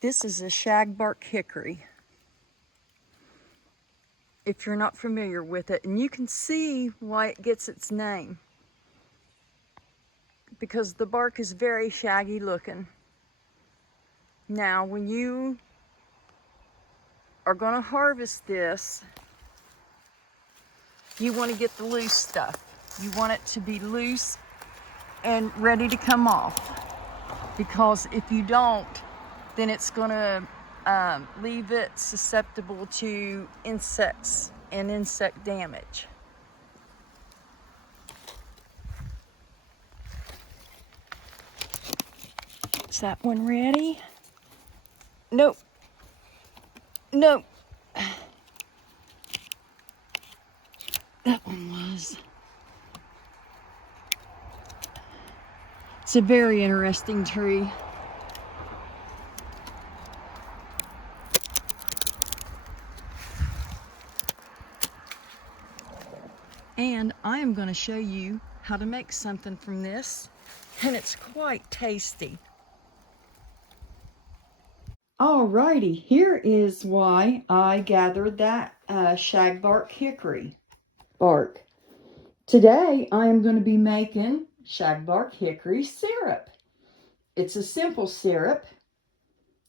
This is a shagbark hickory, if you're not familiar with it. And you can see why it gets its name, because the bark is very shaggy looking. Now, when you are going to harvest this, you want to get the loose stuff. You want it to be loose and ready to come off, because if you don't, then it's going to leave it susceptible to insects and insect damage. Is that one ready? Nope. Nope. That one was. It's a very interesting tree. And I am going to show you how to make something from this, and it's quite tasty. Alrighty, here is why I gathered that shagbark hickory bark. Today I am going to be making shagbark hickory syrup. It's a simple syrup,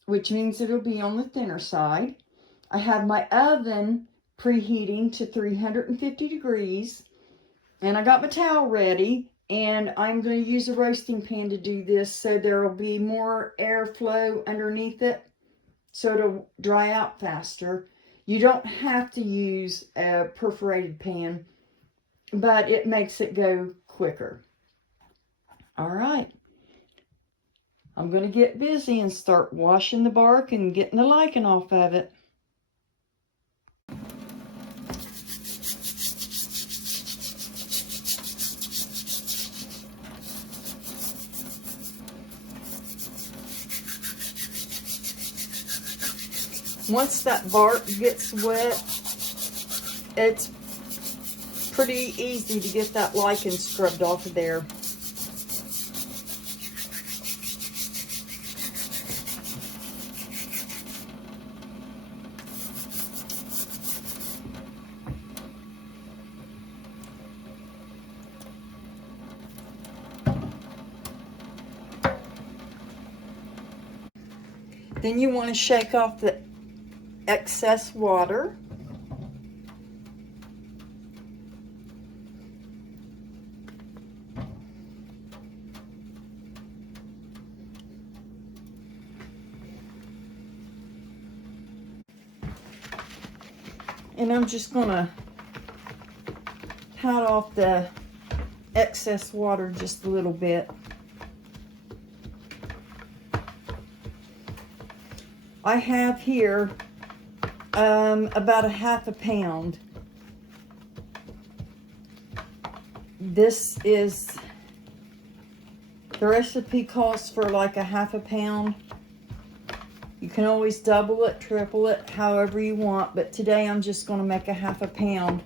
which means it'll be on the thinner side. I have my oven preheating to 350 degrees, and I got my towel ready, and I'm going to use a roasting pan to do this so there will be more airflow underneath it, so it'll dry out faster. You don't have to use a perforated pan, but it makes it go quicker. All right, I'm going to get busy and start washing the bark and getting the lichen off of it. Once that bark gets wet, it's pretty easy to get that lichen scrubbed off of there. Then you want to shake off the excess water. And I'm just going to pat off the excess water just a little bit. I have here about a half a pound. This is, the recipe calls for like a half a pound. You can always double it, triple it, however you want, but today I'm just going to make a half a pound.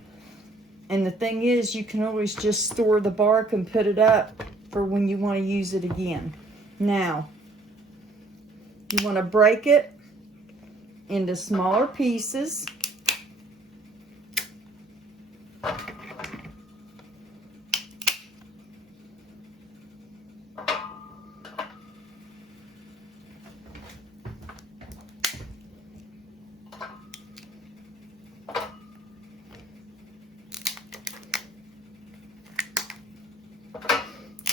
And the thing is, you can always just store the bark and put it up for when you want to use it again. Now, you want to break it into smaller pieces.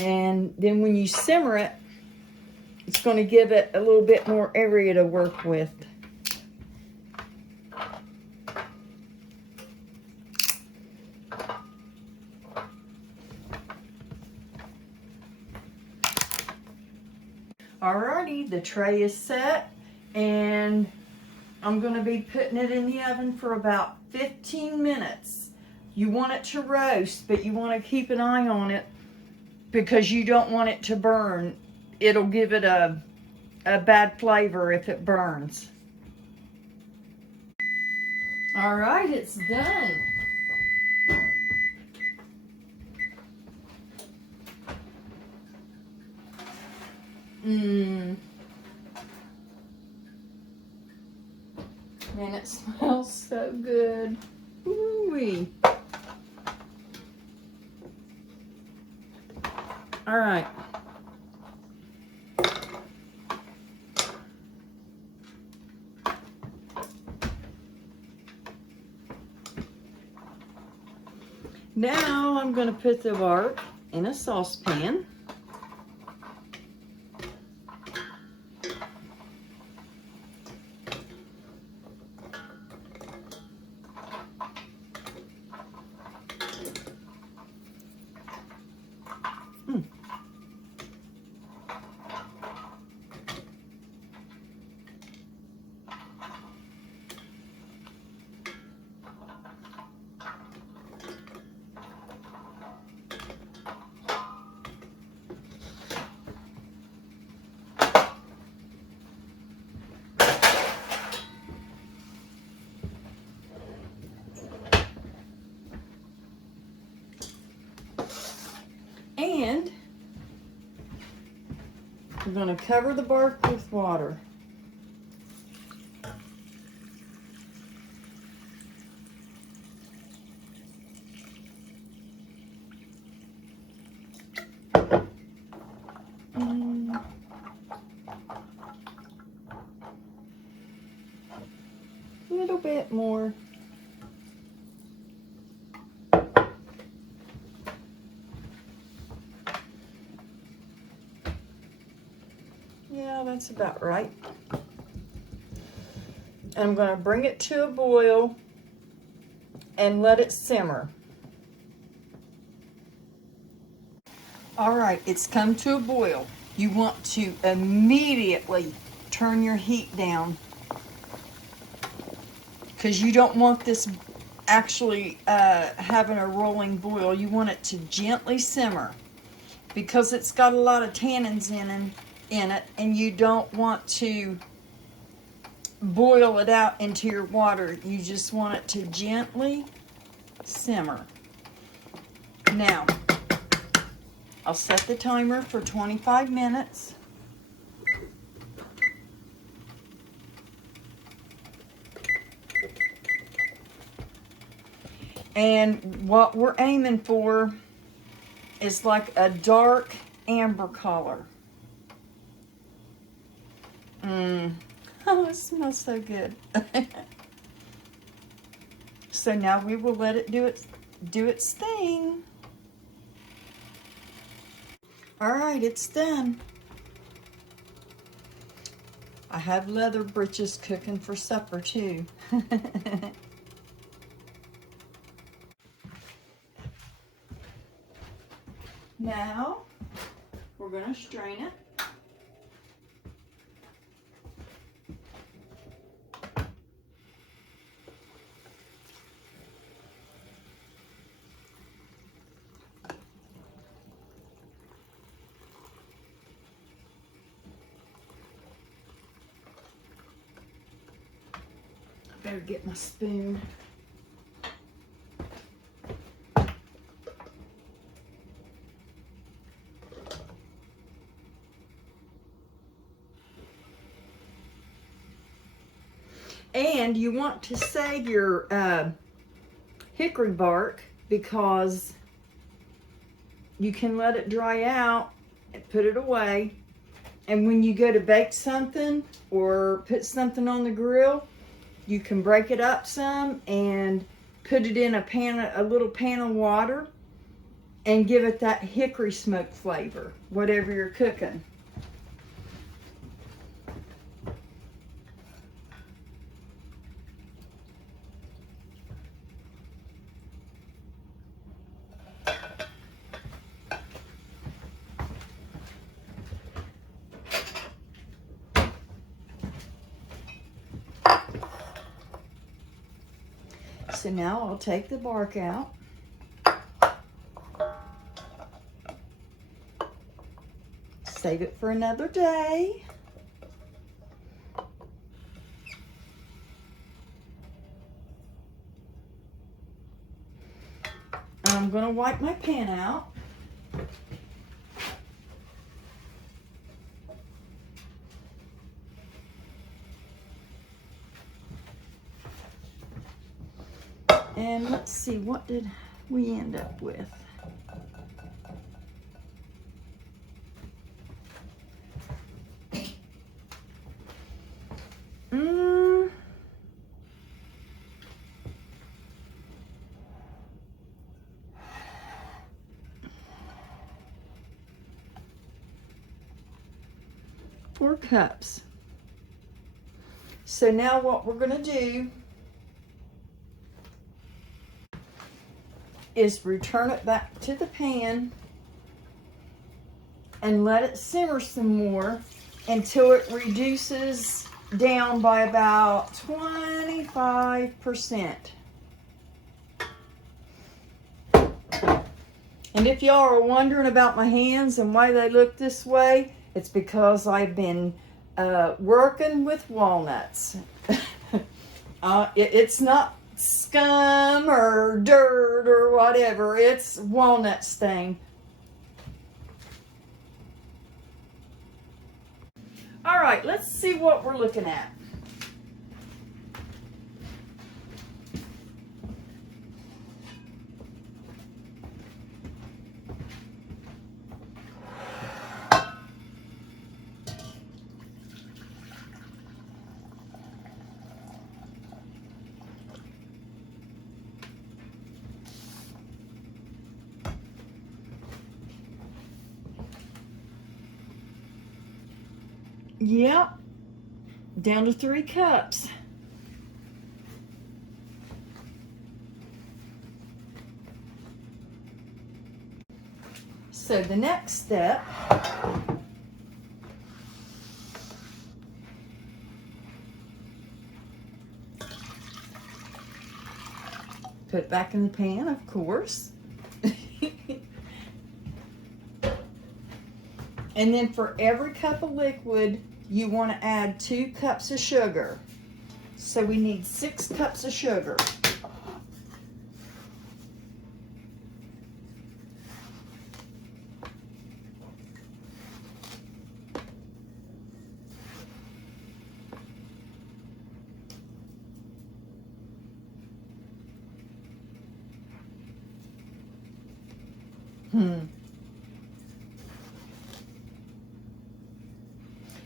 And then when you simmer it, it's going to give it a little bit more area to work with. Alrighty, the tray is set, and I'm going to be putting it in the oven for about 15 minutes. You want it to roast, but you want to keep an eye on it because you don't want it to burn. It'll give it a bad flavor if it burns. All right, it's done. And it smells so good. Ooh-wee. All right. Now I'm going to put the bark in a saucepan. And we're going to cover the bark with water. A little bit more. Yeah, that's about right. I'm going to bring it to a boil and let it simmer. All right, it's come to a boil. You want to immediately turn your heat down because you don't want this actually having a rolling boil. You want it to gently simmer because it's got a lot of tannins in it, and you don't want to boil it out into your water. You just want it to gently simmer. Now, I'll set the timer for 25 minutes. And what we're aiming for is like a dark amber color. Oh, it smells so good. So now we will let it do its thing. All right, it's done. I have leather britches cooking for supper too. Now we're going to strain it. Better get my spoon. And you want to save your hickory bark because you can let it dry out and put it away. And when you go to bake something or put something on the grill, you can break it up some and put it in a little pan of water and give it that hickory smoke flavor, whatever you're cooking. So now I'll take the bark out. Save it for another day. I'm going to wipe my pan out. And let's see, what did we end up with? Four cups. So now what we're going to do is return it back to the pan and let it simmer some more until it reduces down by about 25%. And if y'all are wondering about my hands and why they look this way, it's because I've been working with walnuts. It's not scum or dirt or whatever. It's walnut stain. All right, let's see what we're looking at. Yep, down to 3 cups. So the next step put it back in the pan, of course. And then for every cup of liquid, you want to add 2 cups of sugar. So we need 6 cups of sugar.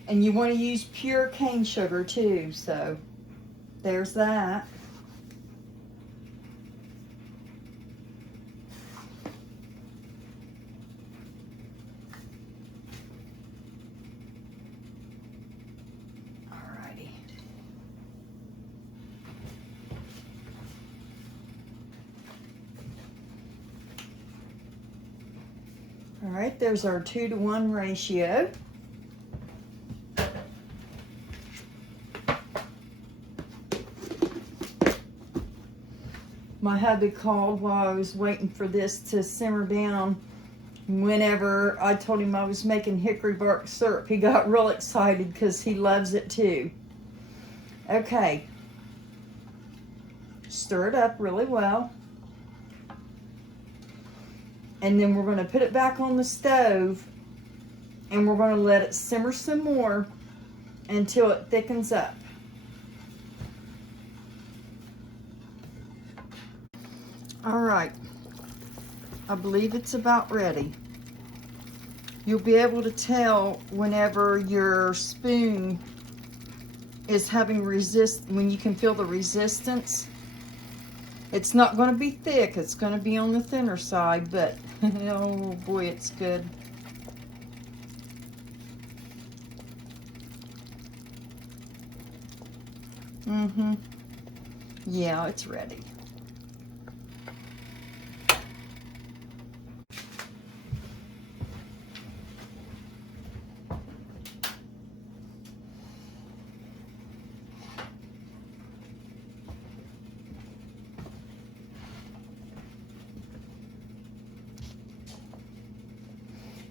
And you want to use pure cane sugar too, so there's that. Alrighty. All right, there's our 2-to-1 ratio. My hubby called while I was waiting for this to simmer down. Whenever I told him I was making hickory bark syrup, he got real excited because he loves it too. Okay, stir it up really well. And then we're going to put it back on the stove and we're going to let it simmer some more until it thickens up. All right, I believe it's about ready. You'll be able to tell whenever your spoon is having when you can feel the resistance. It's not going to be thick, it's going to be on the thinner side, but oh boy, it's good. Yeah, it's ready.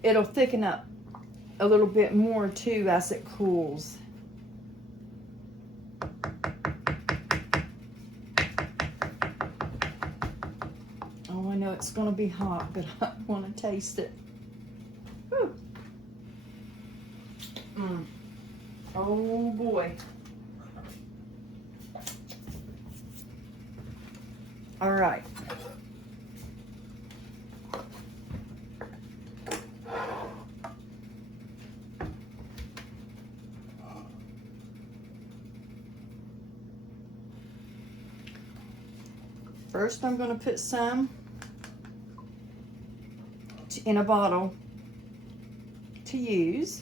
It'll thicken up a little bit more too as it cools. Oh, I know it's going to be hot, but I want to taste it. Whew. Oh boy. All right. First, I'm going to put some in a bottle to use.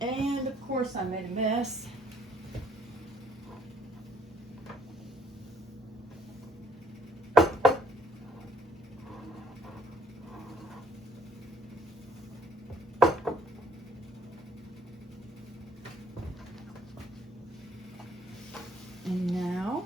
And of course I made a mess. And now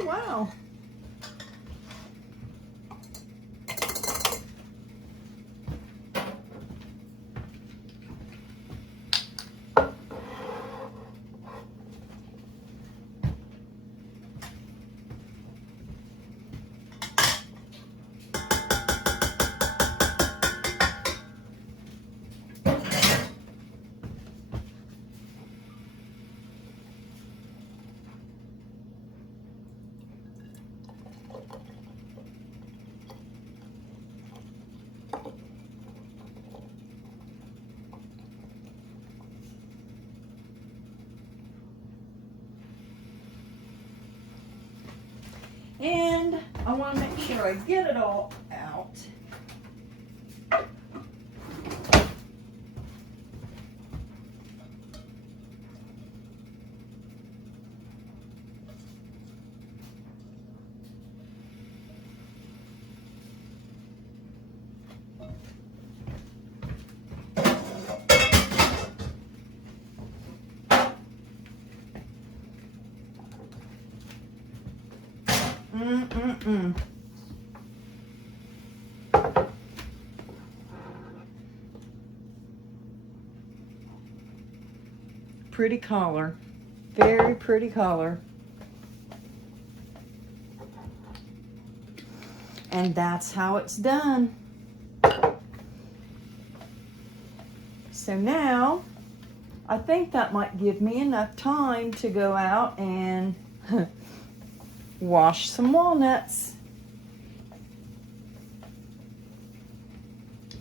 oh wow. And I want to make sure I get it all out. Pretty collar. Very pretty collar. And that's how it's done. So now, I think that might give me enough time to go out and wash some walnuts.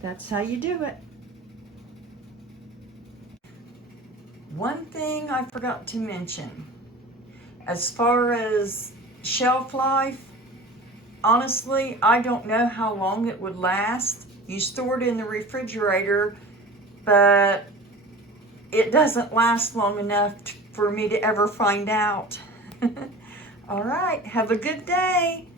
That's how you do it. One thing I forgot to mention, as far as shelf life, honestly, I don't know how long it would last. You store it in the refrigerator, but it doesn't last long enough for me to ever find out. All right, have a good day.